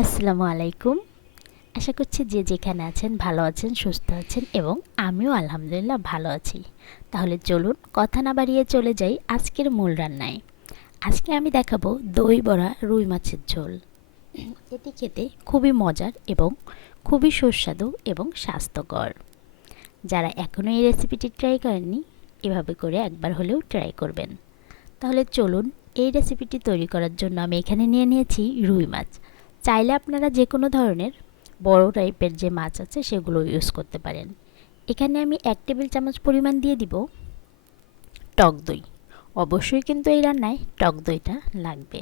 আসসালামু আলাইকুম। আশা করছি যে যেখানে আছেন ভালো আছেন, সুস্থ আছেন এবং আমিও আলহামদুলিল্লাহ ভালো আছি। তাহলে চলুন কথা না বাড়িয়ে চলে যাই আজকের মূল রান্নায়। আজকে আমি দেখাবো দই বড়া রুই মাছের ঝোল। এটি খেতে খুবই মজার এবং খুবই সুস্বাদু এবং স্বাস্থ্যকর। যারা এখনও এই রেসিপিটি ট্রাই করেননি, এভাবে করে একবার হলেও ট্রাই করবেন। তাহলে চলুন, এই রেসিপিটি তৈরি করার জন্য আমি এখানে নিয়ে নিয়েছি রুই মাছ। চাইলে আপনারা যে কোনো ধরনের বড় টাইপের যে মাছ আছে সেগুলো ইউজ করতে পারেন। এখানে আমি 1 টেবিল চামচ পরিমাণ দিয়ে দিব টক দই। অবশ্যই কিন্তু এই রান্নায় টক দইটা লাগবে।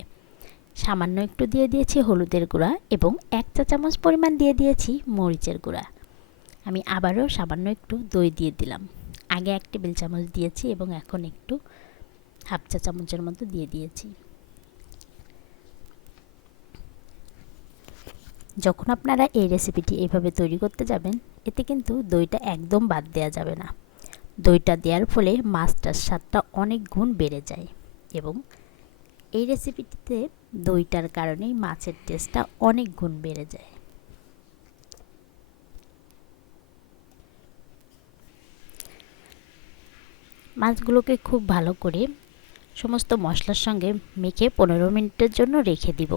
সামান্য একটু দিয়ে দিয়েছি হলুদের গুঁড়া এবং 1 চা চামচ পরিমাণ দিয়ে দিয়েছি মরিচের গুঁড়া। আমি আবারও সামান্য একটু দই দিয়ে দিলাম। আগে 1 টেবিল চামচ দিয়েছি এবং এখন একটু হাফ চা চামচের মতো দিয়ে দিয়েছি। যখন আপনারা এই রেসিপিটি এইভাবে তৈরি করতে যাবেন, এতে কিন্তু দইটা একদম বাদ দেওয়া যাবে না। দইটা দেওয়ার ফলে মাছটার স্বাদটা অনেক গুণ বেড়ে যায় এবং এই রেসিপিটিতে দইটার কারণেই মাছের টেস্টটা অনেক গুণ বেড়ে যায়। মাছগুলোকে খুব ভালো করে সমস্ত মশলার সঙ্গে মেখে 15 মিনিটের জন্য রেখে দিব।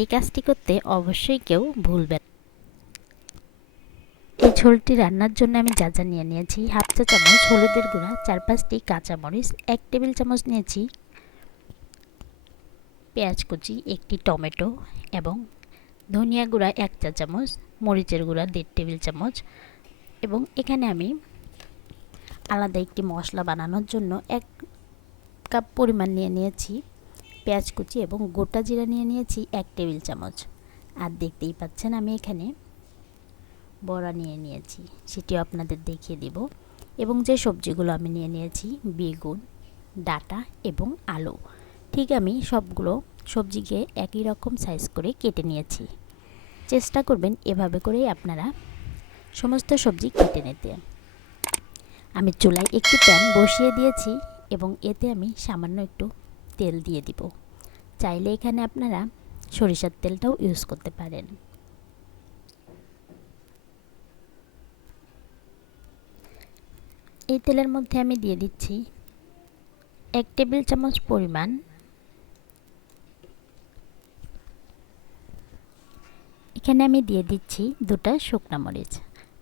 এই কাজটি করতে অবশ্যই কেউ ভুলবেন। এই ঝোলটি রান্নার জন্য আমি যা যা নিয়ে নিয়েছি: হাফ চা চামচ হলুদের গুঁড়া, 4-5টি কাঁচামরিচ, 1 টেবিল চামচ নিয়েছি পেঁয়াজ কুচি, 1টি টমেটো এবং ধনিয়া গুঁড়া 1 চা চামচ, মরিচের গুঁড়া 1.5 টেবিল চামচ এবং এখানে আমি আলাদা একটি মশলা বানানোর জন্য 1 কাপ পরিমাণ নিয়ে নিয়েছি পেঁয়াজ কুচি এবং গোটা জিরা নিয়ে নিয়েছি 1 টেবিল চামচ। আর দেখতেই পাচ্ছেন আমি এখানে বড়া নিয়ে নিয়েছি, সেটিও আপনাদের দেখিয়ে দিব। এবং যে সবজিগুলো আমি নিয়ে নিয়েছি বেগুন, ডাঁটা এবং আলু। ঠিক আমি সবগুলো সবজিকে একই রকম সাইজ করে কেটে নিয়েছি। চেষ্টা করবেন এভাবে করেই আপনারা সমস্ত সবজি কেটে নিতে। আমি চুলায় একটি প্যান বসিয়ে দিয়েছি এবং এতে আমি সামান্য একটু তেল দিয়ে দিব। চাইলে এখানে আপনারা সরিষার তেলটাও ইউজ করতে পারেন। এই তেলের মধ্যে আমি দিয়ে দিচ্ছি 1 টেবিল চামচ পরিমাণ এখানে আমি দিয়ে দিচ্ছি 2টা শুকনা মরিচ।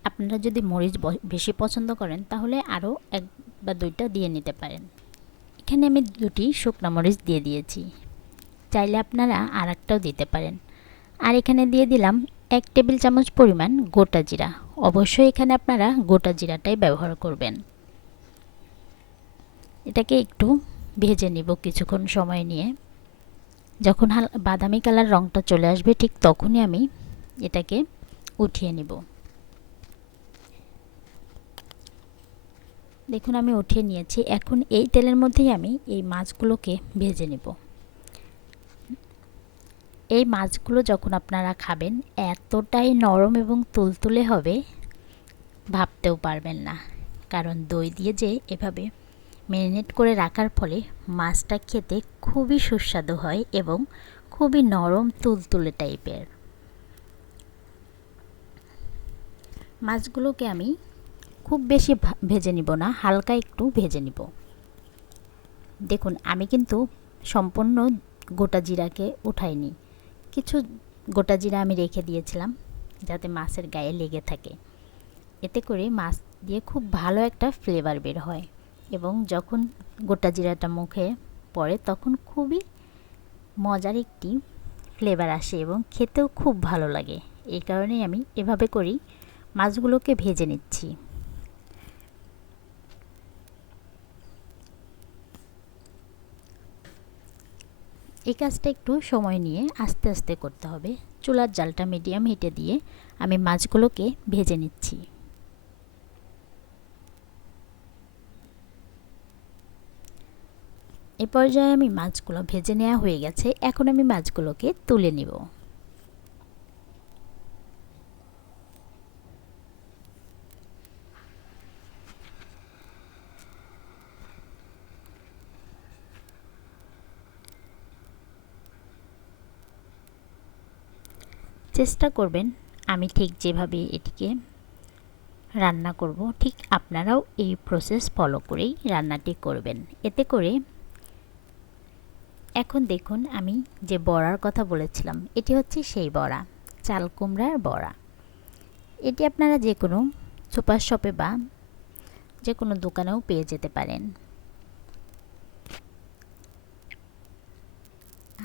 আপনারা যদি মরিচ বেশি পছন্দ করেন তাহলে আরও 1 বা 2টা দিয়ে নিতে পারেন। এখানে আমি 2টি শুকনা মরিচ দিয়ে দিয়েছি, চাইলে আপনারা আরেকটাও দিতে পারেন। আর এখানে দিয়ে দিলাম 1 টেবিল চামচ পরিমাণ গোটা জিরা। অবশ্যই এখানে আপনারা গোটা জিরাটাই ব্যবহার করবেন। এটাকে একটু ভেজে নিব কিছুক্ষণ সময় নিয়ে। যখন বাদামি কালার রঙটা চলে আসবে ঠিক তখনই আমি এটাকে উঠিয়ে নিব। দেখুন আমি উঠিয়ে নিয়েছি। এখন এই তেলের মধ্যেই আমি এই মাছগুলোকে ভেজে নিব। এই মাছগুলো যখন আপনারা খাবেন এতটাই নরম এবং তুলতুলে হবে ভাবতেও পারবেন না। কারণ দই দিয়ে যে এভাবে ম্যারিনেট করে রাখার ফলে মাছটা খেতে খুবই সুস্বাদু হয় এবং খুবই নরম তুলতুলে টাইপের। মাছগুলোকে আমি খুব বেশি ভেজে নিব না, হালকা একটু ভেজে নিব। দেখুন আমি কিন্তু সম্পূর্ণ গোটা জিরাকে উঠাইনি, কিছু গোটা জিরা আমি রেখে দিয়েছিলাম যাতে মাছের গায়ে লেগে থাকে। এতে করে মাছ দিয়ে খুব ভালো একটা ফ্লেভার বের হয় এবং যখন গোটা জিরাটা মুখে পড়ে তখন খুবই মজার একটি ফ্লেভার আসে এবং খেতেও খুব ভালো লাগে। এই কারণেই আমি এভাবে করেই মাছগুলোকে ভেজে নিচ্ছি। এই কাজটা একটু সময় নিয়ে আস্তে আস্তে করতে হবে। চুলার জালটা মিডিয়াম হিটে দিয়ে আমি মাছগুলোকে ভেজে নিচ্ছি। এই পর্যায়ে আমি মাছগুলো ভেজে নেওয়া হয়ে গেছে। এখন আমি মাছগুলোকে তুলে নিব। চেষ্টা করবেন আমি ঠিক যেভাবে এটিকে রান্না করব ঠিক আপনারাও এই প্রসেস ফলো করেই রান্নাটি করবেন। এতে করে এখন দেখুন আমি যে বড়ার কথা বলেছিলাম এটি হচ্ছে সেই বড়া, চাল কুমড়ার বড়া। এটি আপনারা যে কোনো সুপার শপে বা যে কোনো দোকানেও পেয়ে যেতে পারেন।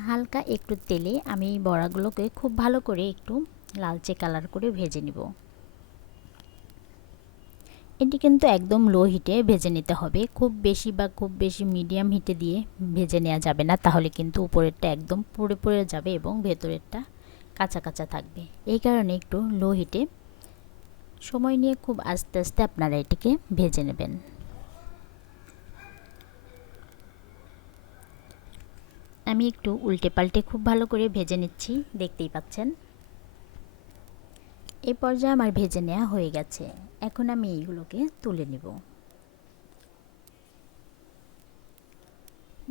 হালকা একটু তেলে আমি এই বড়াগুলোকে খুব ভালো করে একটু লালচে কালার করে ভেজে নিব। এটি কিন্তু একদম লো হিটে ভেজে নিতে হবে, খুব বেশি মিডিয়াম হিটে দিয়ে ভেজে নেওয়া যাবে না, তাহলে কিন্তু উপরেরটা একদম পুড়ে পুড়ে যাবে এবং ভেতরেরটা কাঁচা কাঁচা থাকবে। এই কারণে একটু লো হিটে সময় নিয়ে খুব আস্তে আস্তে আপনারা এটিকে ভেজে নেবেন। আমি একটু উল্টে পাল্টে খুব ভালো করে ভেজে নিচ্ছি, দেখতেই পাচ্ছেন। এই পর্যায়ে আমার ভেজে নেওয়া হয়ে গেছে। এখন আমি এইগুলোকে তুলে নেব।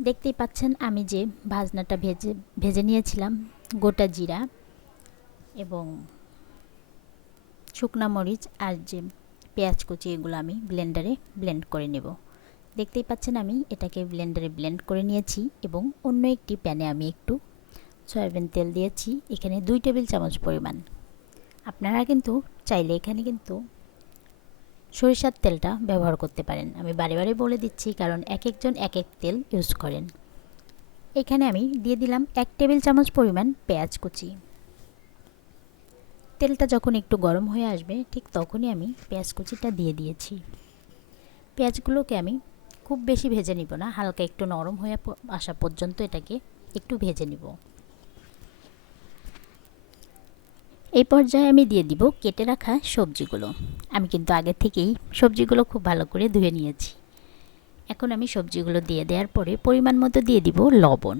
দেখতেই পাচ্ছেন আমি যে ভাজনাটা ভেজে নিয়েছিলাম, গোটা জিরা এবং শুকনা মরিচ আর যে পেঁয়াজ কুচি, এগুলো আমি ব্লেন্ডারে ব্লেন্ড করে নেব। দেখতেই পাচ্ছেন আমি এটাকে ব্লেন্ডারে ব্লেন্ড করে নিয়েছি এবং অন্য একটি প্যানে আমি একটু সয়াবিন তেল দিয়েছি, এখানে 2 টেবিল চামচ পরিমাণ। আপনারা কিন্তু চাইলে এখানে কিন্তু সরিষার তেলটা ব্যবহার করতে পারেন। আমি বারে বারে বলে দিচ্ছি কারণ এক একজন এক এক তেল ইউজ করেন। এখানে আমি দিয়ে দিলাম 1 টেবিল চামচ পরিমাণ পেঁয়াজ কুচি। তেলটা যখন একটু গরম হয়ে আসবে ঠিক তখনই আমি পেঁয়াজ কুচিটা দিয়ে দিয়েছি। পেঁয়াজগুলোকে আমি খুব বেশি ভেজে নিব না, হালকা একটু নরম হয়ে আসা পর্যন্ত এটাকে একটু ভেজে নিব। এই পর্যায়ে আমি দিয়ে দিব কেটে রাখা সবজিগুলো। আমি কিন্তু আগে থেকেই সবজিগুলো খুব ভালো করে ধুয়ে নিয়েছি। এখন আমি সবজিগুলো দিয়ে দেওয়ার পরে পরিমাণ মতো দিয়ে দিব লবণ।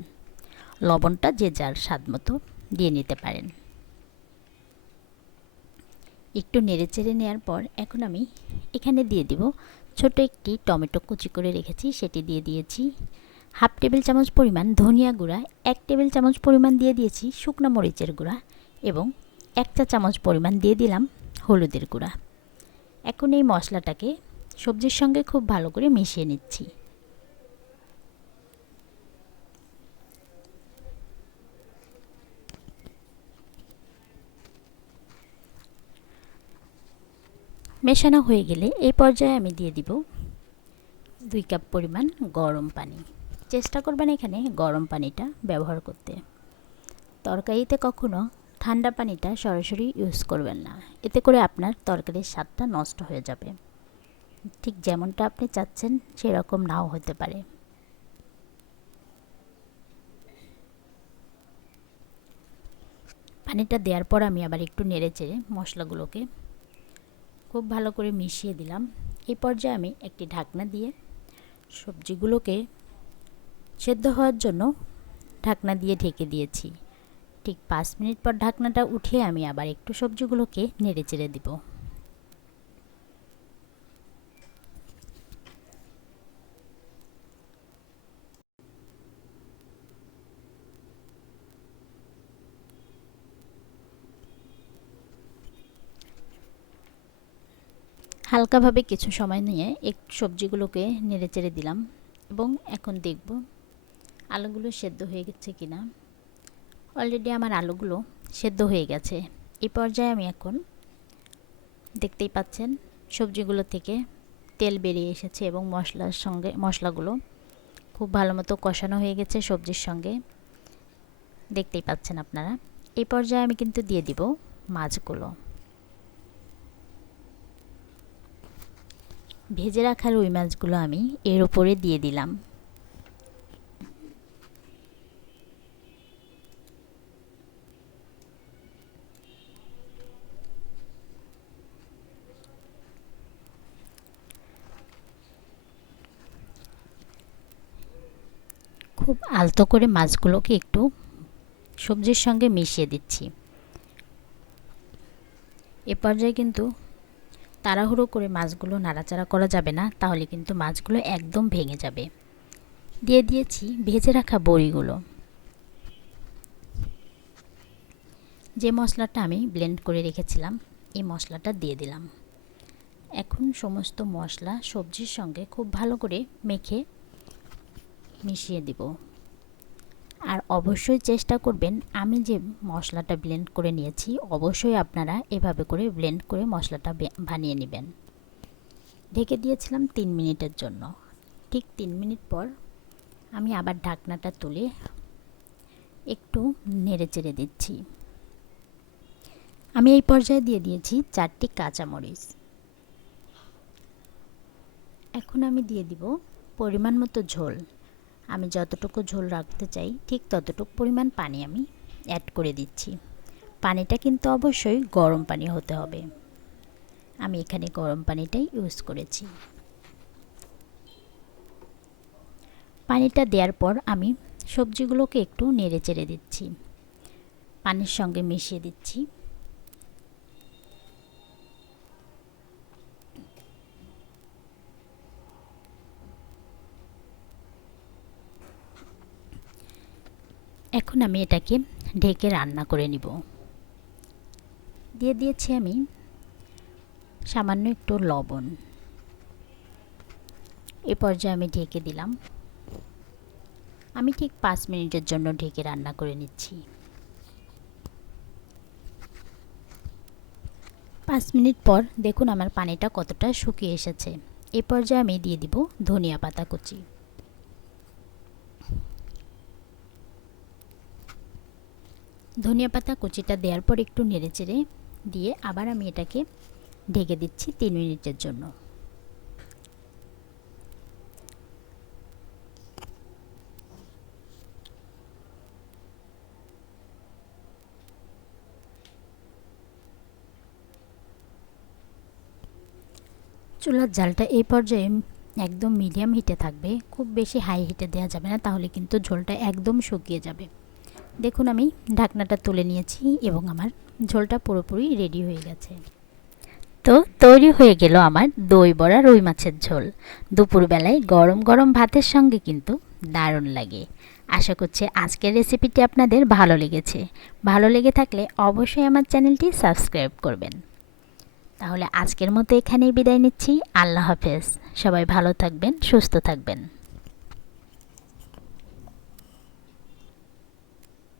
লবণটা যে যার স্বাদ মতো দিয়ে নিতে পারেন। একটু নেড়েচেড়ে নেওয়ার পর এখন আমি এখানে দিয়ে দিব ছোট একটি টমেটো কুচি করে রেখেছি, সেটি দিয়ে দিয়েছি। 1/2 টেবিল চামচ পরিমাণ ধনিয়া গুঁড়া, 1 টেবিল চামচ পরিমাণ দিয়ে দিয়েছি শুকনো মরিচের গুঁড়া এবং 1 চা চামচ পরিমাণ দিয়ে দিলাম হলুদের গুঁড়া। এখন এই মশলাটাকে সবজির সঙ্গে খুব ভালো করে মিশিয়ে নিচ্ছি। মেশানো হয়ে গেলে এই পর্যায়ে আমি দিয়ে দিব 2 কাপ পরিমাণ গরম পানি। চেষ্টা করবেন এখানে গরম পানিটা ব্যবহার করতে। তরকারিতে কখনো ঠান্ডা পানিটা সরাসরি ইউজ করবেন না, এতে করে আপনার তরকারির স্বাদটা নষ্ট হয়ে যাবে। ঠিক যেমনটা আপনি চাচ্ছেন সেরকম নাও হতে পারে। পানিটা দেওয়ার পর আমি আবার একটু নেড়েচেড়ে মশলাগুলোকে খুব ভালো করে মিশিয়ে দিলাম। এই পর্যায়ে আমি একটি ঢাকনা দিয়ে সবজিগুলোকে সেদ্ধ হওয়ার জন্য ঢাকনা দিয়ে ঢেকে দিয়েছি। ঠিক 5 মিনিট পর ঢাকনাটা উঠিয়ে আমি আবার একটু সবজিগুলোকে নেড়েচেড়ে দিব। হালকাভাবে কিছু সময় নিয়ে সবজিগুলোকে নেড়েচেড়ে দিলাম এবং এখন দেখব আলুগুলো সেদ্ধ হয়ে গেছে কিনা। অলরেডি আমার আলুগুলো সেদ্ধ হয়ে গেছে। এই পর্যায়ে আমি এখন দেখতেই পাচ্ছেন সবজিগুলো থেকে তেল বেরিয়ে এসেছে এবং মশলাগুলো খুব ভালো মতো কষানো হয়ে গেছে সবজির সঙ্গে, দেখতেই পাচ্ছেন আপনারা। এই পর্যায়ে আমি কিন্তু দিয়ে দিব মাছগুলো। ভেজে রাখা রুই মাছগুলো আমি এর উপরে দিয়ে দিলাম। খুব আলতো করে মাছগুলোকে একটু সবজির সঙ্গে মিশিয়ে দিচ্ছি। এ পর্যায়ে কিন্তু তাড়াহুড়ো করে মাছগুলো নাড়াচাড়া করা যাবে না, তাহলে কিন্তু মাছগুলো একদম ভেঙে যাবে। দিয়ে দিয়েছি ভেজে রাখা বড়িগুলো। যে মশলাটা আমি ব্লেন্ড করে রেখেছিলাম এই মশলাটা দিয়ে দিলাম। এখন সমস্ত মশলা সবজির সঙ্গে খুব ভালো করে মেখে মিশিয়ে দিব। আর অবশ্যই চেষ্টা করবেন, আমি যে মশলাটা ব্লেন্ড করে নিয়েছি অবশ্যই আপনারা এভাবে করে ব্লেন্ড করে মশলাটা বানিয়ে নেবেন। ঢেকে দিয়েছিলাম 3 মিনিটের জন্য। ঠিক 3 মিনিট পর আমি আবার ঢাকনাটা তুলে একটু নেড়েচেড়ে দিচ্ছি। আমি এই পর্যায়ে দিয়ে দিয়েছি 4টি কাঁচামরিচ। এখন আমি দিয়ে দিব পরিমাণ মতো ঝোল। আমি যতটুকু ঝোল রাখতে চাই ঠিক ততটুকু পরিমাণ পানি আমি অ্যাড করে দিচ্ছি। পানিটা কিন্তু অবশ্যই গরম পানি হতে হবে। আমি এখানে গরম পানিটাই ইউজ করেছি। পানিটা দেওয়ার পর আমি সবজিগুলোকে একটু নেড়েচেড়ে দিচ্ছি, পানির সঙ্গে মিশিয়ে দিচ্ছি। এখন আমি এটাকে ঢেকে রান্না করে নিব। দিয়ে দিয়েছি আমি সামান্য একটু লবণ। এই পর্যায়ে আমি ঢেকে দিলাম। আমি ঠিক 5 মিনিটের জন্য ঢেকে রান্না করে নিচ্ছি। 5 মিনিট পর দেখুন আমার পানিটা কতটা শুকিয়ে এসেছে। এই পর্যায়ে আমি দিয়ে দিব ধনিয়া পাতা কুচি। ধনিয়া পাতা কুচিটা দেওয়ার পর একটু নেড়েচেড়ে দিয়ে আবার আমি এটাকে ঢেকে দিচ্ছি 3 মিনিটের জন্য। চুলার জালটা এই পর্যায়ে একদম মিডিয়াম হিটে থাকবে, খুব বেশি হাই হিটে দেওয়া যাবে না, তাহলে কিন্তু ঝোলটা একদম শুকিয়ে যাবে। দেখুন আমি ঢাকনাটা তুলে নিয়েছি এবং আমার ঝোলটা পুরোপুরি রেডি হয়ে গেছে। তো তৈরি হয়ে গেল আমার দই বড়া রুই মাছের ঝোল। দুপুরবেলায় গরম গরম ভাতের সঙ্গে কিন্তু দারুণ লাগে। আশা করছি আজকের রেসিপিটি আপনাদের ভালো লেগেছে। ভালো লেগে থাকলে অবশ্যই আমার চ্যানেলটি সাবস্ক্রাইব করবেন। তাহলে আজকের মতো এখানেই বিদায় নিচ্ছি। আল্লাহ হাফেজ। সবাই ভালো থাকবেন, সুস্থ থাকবেন।